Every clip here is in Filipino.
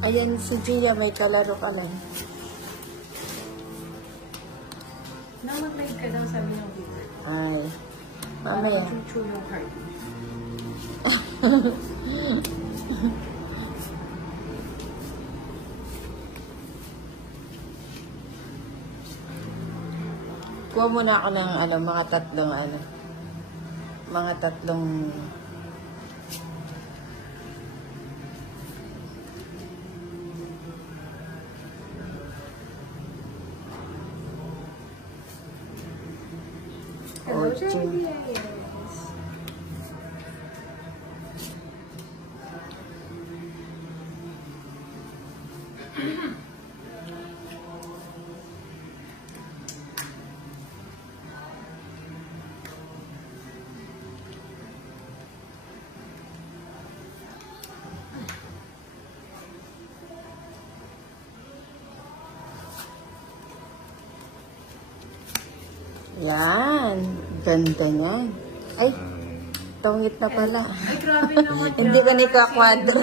Ayan si Gia, may kalaro ka lang. Mag-live ka daw, sabi ng viewer. Ay, mamaya. Chuchu yung card. Kuha muna ako ng mga tatlong Hello, Ocho. Jenny. Yan. Ganda niyan. Ay, tungit na pala. Ay, grabe naman. Hindi ka ni ka-quadro.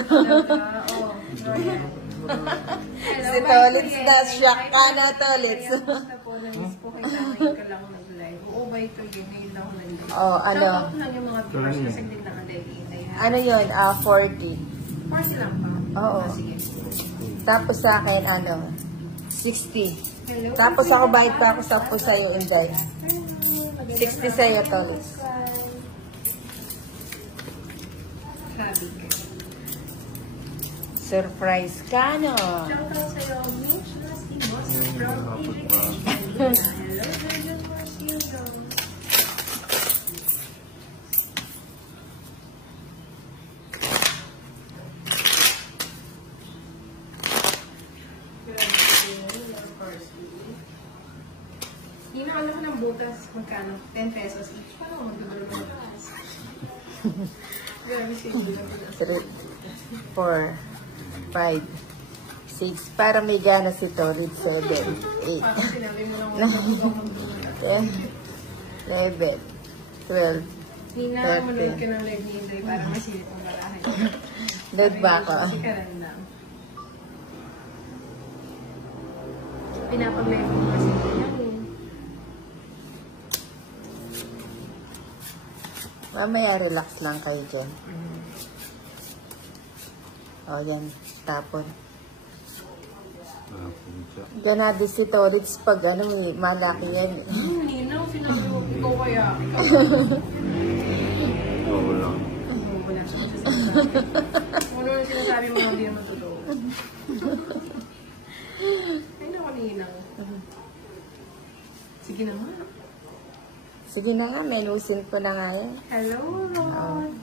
Si Tolitz na. Shock ka na, Tolitz. Basta po, na-miss po kita. Ngayon ka lang nag-live. Oo ba ito yun? Ngayon lang ako nag-live. Oh, ano? Shoutout na yung mga viewers kasi hindi nakalive. Ano yun? 40. 40 lang pa? Oo. Sige. Tapos sa akin, 60. Hello. Tapos ako bayad pa ako sa pusa yung Inday. 60 sa'yo, Tolitz. Grabe ka. Surprise ka, no? Shoutout sa'yo, Mitch Lastimos from Education. Hello, Virgin Marcelo. Hinakala ko ng butas, magkano? 10 pesos each. Paano magdabalo ng butas? Grabe siya. 3, 4, 5, 6. Para may gana si Tolitz. 7, 8, Parang sinabi mo lang 10, 11, 12. Nina, manood ka ng live ni Inday para masilip ang barahan. Load ba ako? Si Karan lang. Pinapag-live mo kasi niya. Mamaya relax lang kayo dyan. O, yan. Tapon. Ganado si Tolitz pag malaki yan. Nina, sinabi mo, ikaw kaya. Oo lang. Wala siya masasabi. Ano yung sinasabi mo hindi naman totoo? Ay, naku, Nina. Sige na nga. Sige na nga, menusin ko na nga yan. Hello, Ron.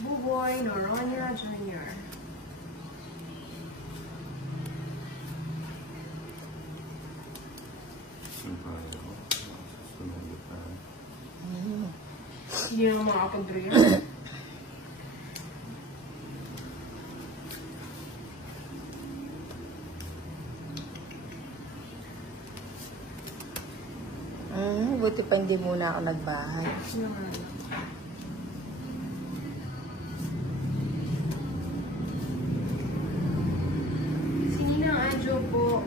Buboy, Noronia Jr. Hindi na makakapag-draw. Buti pa hindi muna ako nagbahay. Si Ninang Adjo po,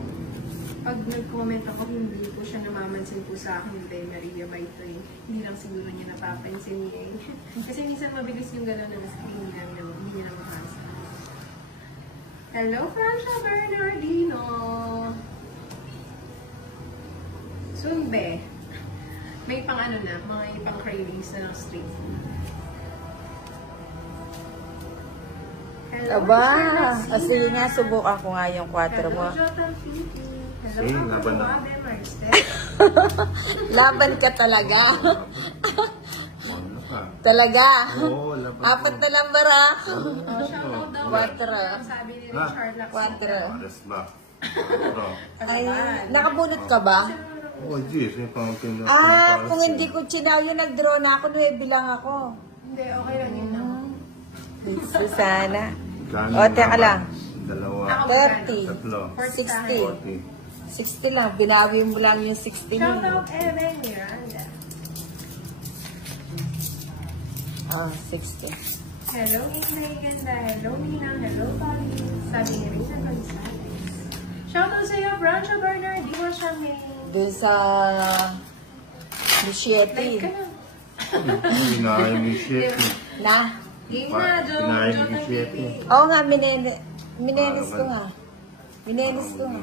pag nag-comment ako, hindi po siya namamansin po sa akin dahil Maria Maitoy. Hindi lang siguro niya napapansin niya. Kasi minsan mabilis yung gano'n ng screen niya, hindi niya namakasa. Hello, Francia Bernardino! Sunbe. May pang ano na, mga pang cravings na ng street food. Hello, Aba! Mr. Kasi nga, subukan ko nga yung 4 mo. Hello, Jota Fifi. Hello, Hey, Papa laban na. Suave, Marcel. Laban ka talaga. Ano ka? Talaga. Oo, laban. 4 na number ah. Oh, shoutout daw. Quatro. Sabi ni Richard Laxita. 4. Pares ba? Ano? Ay, nakabunot ka ba? Oo, jeez. May pangkin na. Kung hindi ko chinaya, nag-draw na ako, 9 lang ako. Hindi, okay lang yun. No? Susana. Gano'n O, teka naman? lang. Dalawa. 30. Tatlo. 60. 40. 60 lang. Binawi mo lang yung 60 mo. Shoutout Evan Miranda. 60. Hello, Inday Ganda. Hello, Ninang. Hello, Polly. Sabi ni Risa Kalisa. Shoutout sa'yo, Brancho Bernardino Siamay. Doon sa Like ka Luciete. na. Kinain ni Chef. Na? Game na, Joe. Kinain Joe ni ng Chef. TV. Oo nga, minenis ko nga. Minenis ko nga.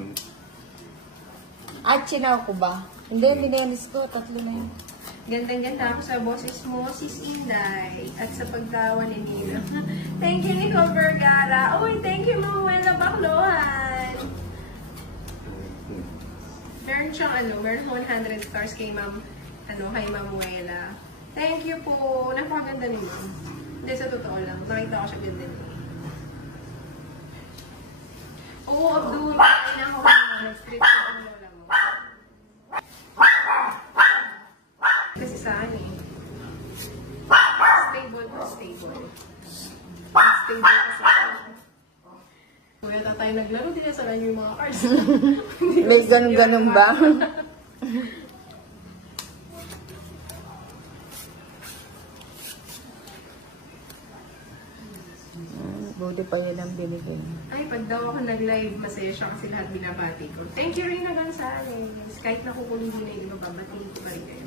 At chinaw ko ba? Hindi, minenis ko. 3 na yun. Gandang-ganda ako sa boses mo, Sis Inday, at sa pagtawa ni Nina. Thank you, Nicole Vergara. Uy, thank you, Manuela Baclohan. Meron siyang meron 100 stars kay kay Manuela. Thank you po. Napakaganda ni Ma'am. Hindi, sa totoo lang. Nakita ko siya ganda niya. Oo, Abdul. Kailangan ko nag-strip ko ang lola mo. Kasi sa akin stable to stable. Stable kasi. Kuya tatay naglaro, di na sa lang yung mga cars. May ganun-ganun ba? Buti pa yun ang binigay. Ay, pag daw ako nag-live, masaya siya kasi lahat binabati ko. Thank you, Rina Gonzalez. Kahit nakukulong din na yung iba, babatiin ko pa rin kayo.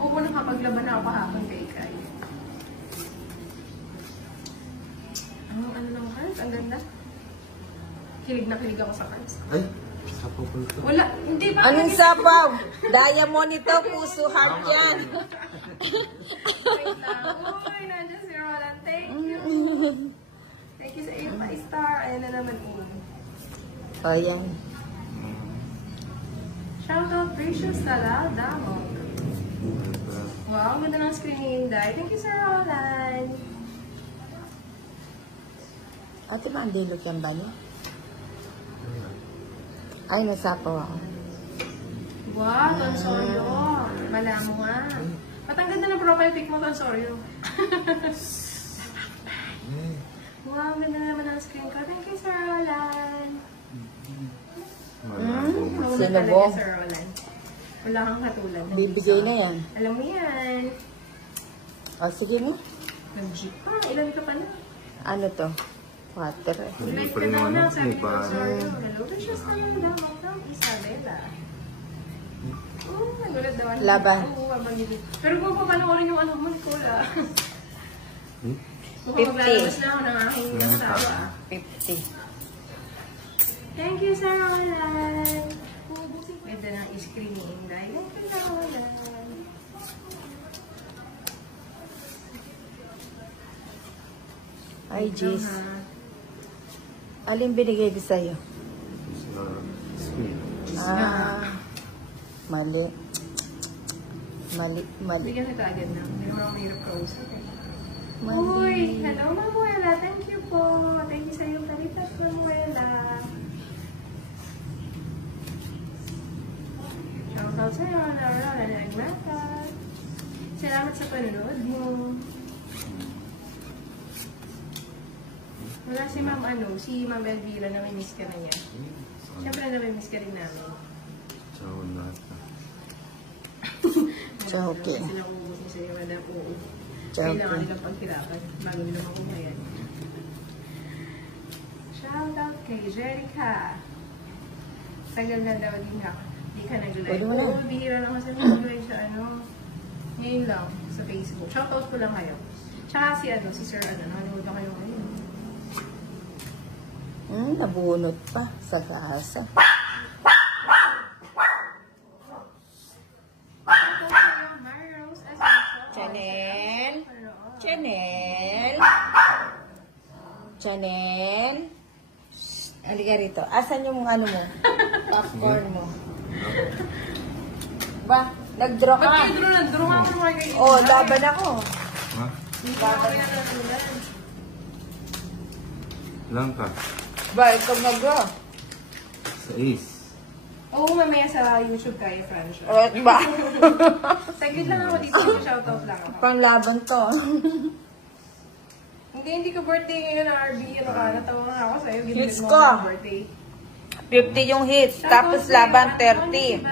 Oo, nakapaglaban na ako kahapon kay Kai. Ano ng cards? Ang ganda. Kilig na kilig ako sa cards. Ay, sapo ko ito. Wala, hindi ba? Anong sapaw? Diamond ito, puso heart yan. Wait lang. Uy, nandiyan si Roland. Thank you. Thank you sa 8 star. Ayan na naman po. O, yan. Shoutout Precious Talal Damog. Wow, ganda ng screen, Day. Thank you, Sir Roland. Ate ba ang dilok yan ba niya? Ay, nasapaw ako. Wow, Tonsorio. Wala mo nga. Ba't ang ganda ng profile pic mo, Tonsorio? Wow, ganda naman ang screen ko. Thank you, Sir Roland. Mauna Sino talaga, mo? Sir Roland. Wala kang katulad. Bibigay na yan. Alam mo yan. O, sige na. Nag-jeep pa. Ilan ka pa na? Ano to? Water. Hindi Like pa rin ka daw ano, na, sabi may ko, ba? Tonsorio. Hello, Precious Talal Damog from Isabela. Oo, nagulat daw. Laban. Oo, mabagilid. Pero kung papanoorin yung mo, Nicola. Kung 50. maglalabas na ako ng aking asawa. 50. Thank you, Sir Roland. Ganda ng ice-cream ni Inday. Thank you, Sir Roland. Ay, jeez. Alin binigay ko sa'yo? Sweet. Mali. Mali. Bigyan kita agad na. Hindi naman ako mahirap kausap. Mali. Uy! Hello, Manuela. Thank you po. Thank you sa iyong kalitas, Manuela. Shoutout sa'yo, Laura. Nagmata. Salamat sa panonood mo. Wala si Ma'am Elvira na may miss ka na niya. Siyempre na may miss ka rin namin. Ciao lahat. Ciao, okay. Sila ubos niya sa'yo, Madam Oo. Ciao, Kailangan okay. nilang paghirapan bago nila makumayan. Shoutout kay Jerica. Tagal na daw din ka. Di ka nag-live. Pwede mo na. Oo, bihira lang kasi nag-live sa ngayon lang, sa Facebook. Shoutout ko lang kayo. Tsaka si Sir nakalimutan kayo ngayon. Nabunot pa sa gasa. Chanel. Chanel. Chanel. Halika rito. Asan yung ano mo? Popcorn mo. Ba? Nag-draw ka. Ba't kayo draw na? Draw ako naman kayo. Oh, laban ako. Ha? Laban ako. Lang ka. Ba, ikaw nag-draw. Sa Ace. Oo, mamaya sa YouTube kayo, Francia. Ba? Saglit lang ako dito. Shoutout lang ako. Panglaban to. Hindi ko birthday ngayon ng RB. Natawa nga ako sa'yo. Hits Ginigit mo ko. ako ng birthday. 50 yung hits. Tapos laban 30.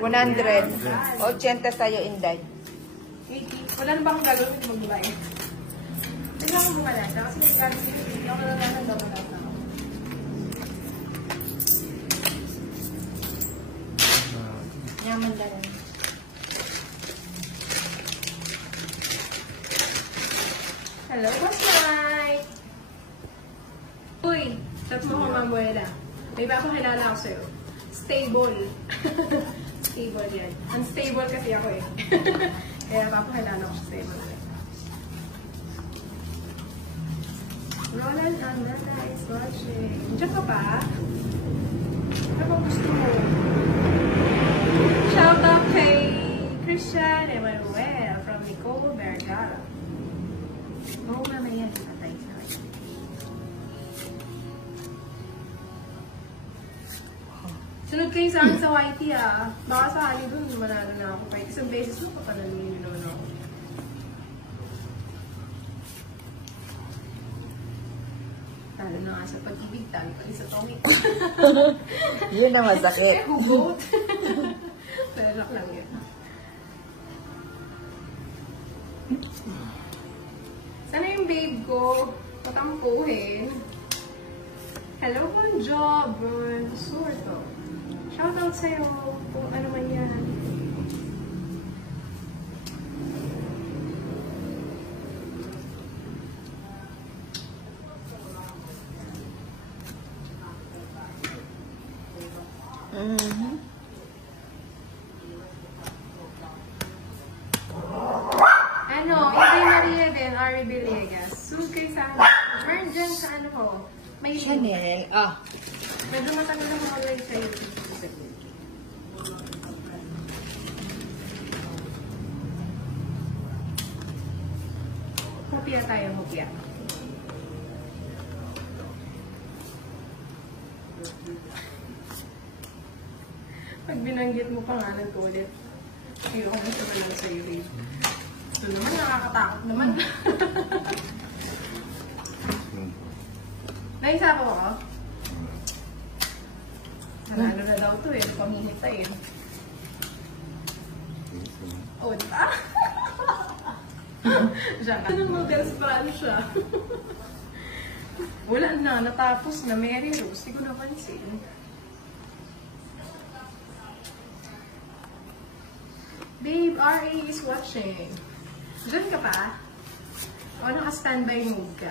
100. 80 sa'yo, Inday. 80. Wala na ba akong gagawin? Ito magbabayad. Kailangan mo ka na siya kasi may gagawin. Ako na lang ang dapat ako. Yaman na rin. Hello, Boss Mike! Uy, chat mo ko, Ma'am Buela. May papakilala ako sa'yo. Stable. Stable yan. Unstable kasi ako eh. Kaya papakilala ko siya sa'yo. Roland Amanda is watching. Diyan ka ba? Ano bang gusto mo? Shout out kay Christian Emmanuel from Nicole Vergara. Oo, mamaya. Patay sa akin. Sunod kayo sa akin sa YT ah. Baka sa hali doon, manalo na ako. Kahit isang beses mo, papanalinin naman ako. Talo na nga sa pag-ibig, talo pa rin sa tongi. Yun ang masakit. Hugot. Pero lang yan. Sana yung babe ko, patampuhin. Hello, Manjo, Burn, Sorto. Shoutout sa'yo kung ano man yan. Ano, Inday Maria din, Ari Villegas. Sunod kayo sa akin. Meron dyan sa ano ko. May link. Chanel. Ah. Medyo matagal na mga live sa YouTube. Hopia tayo, hopia. Pag binanggit mo pangalan ko ulit, ayoko mo naman lang sa'yo eh. Ito naman, nakakatakot naman. Naisa ko ako? Nanalo na daw to eh, pamihita eh. O, di ba? Siya ka. Anong models brand siya? Wala na, natapos na. Mary Rose, di ko napansin. Babe, RA is watching. Diyan ka pa? O naka-standby mode ka?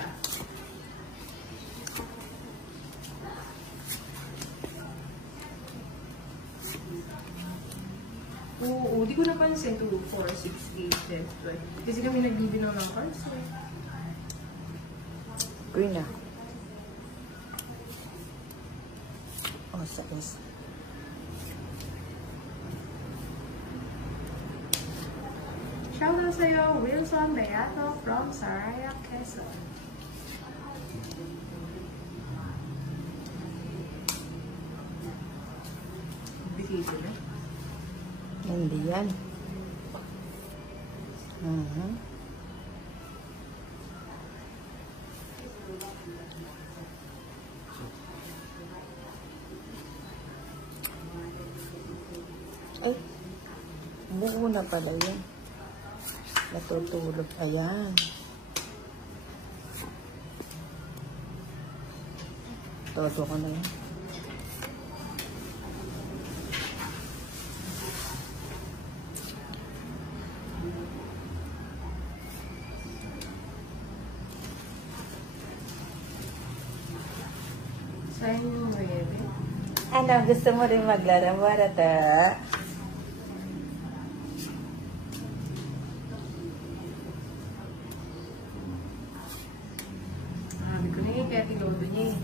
Oo, di ko napansin. 2, 4, 6, 8, 10, 12. Kasi kami nagbibinaw ng cards eh. Green na. Oh, sakit. Shoutout sa'yo, Wilson Beato from Saraya, Quezon. Bigay na. Hindi yan. Ay, buo na pala yun. Natutulog. Ayan. Todo ko na yun. Saan yung rebe? Ano, gusto mo rin maglaro? Barata? Sabi ko na eh, kaya tinodo niya eh.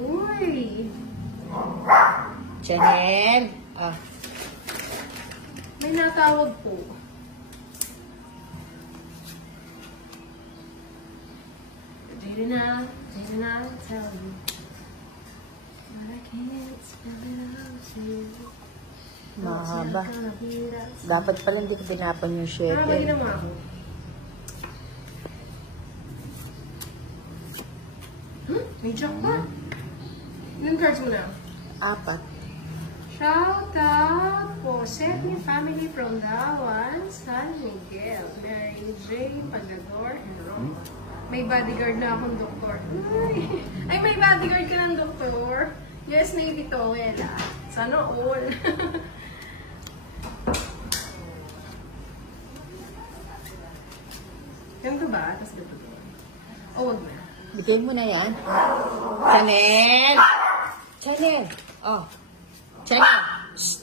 Uy! Chanel. Ah. May natawag po. Did I tell you? But I can't spell it out to you. Mahaba. Dapat pala hindi ko tinapon yung shade. Nakabagin mo ako. May joke ba? Ilang cards mo na? 4. Shout out po, Setni family from Dawan, San Miguel, Mary J. Pagador, and Roma. May bodyguard na akong doktor. Ay, may bodyguard ka ng doktor? Yes, Navy Towel ah. Sana all. Ganito ba? Tapos ganito ba? O, wag na. Bigay mo na yan. Chanel! Chanel! Oh. Chanel! Shh.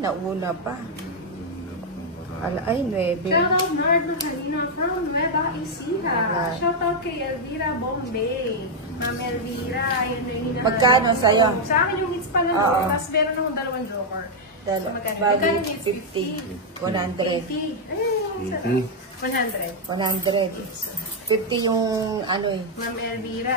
Nauna pa. Ay, 9. Shout out Nardo Halina from Nueva Ecija. Shout out kay Elvira Bombay. Ma'am Elvira, yun na yun. Magkano sa'yo? Sa akin yung hits pala Oo. no. Tapos meron akong dalawang joker. So, magkano yung hits? 50. 100. 80. Ay, 100. 100. 50 yung ano eh. Ma'am Elvira.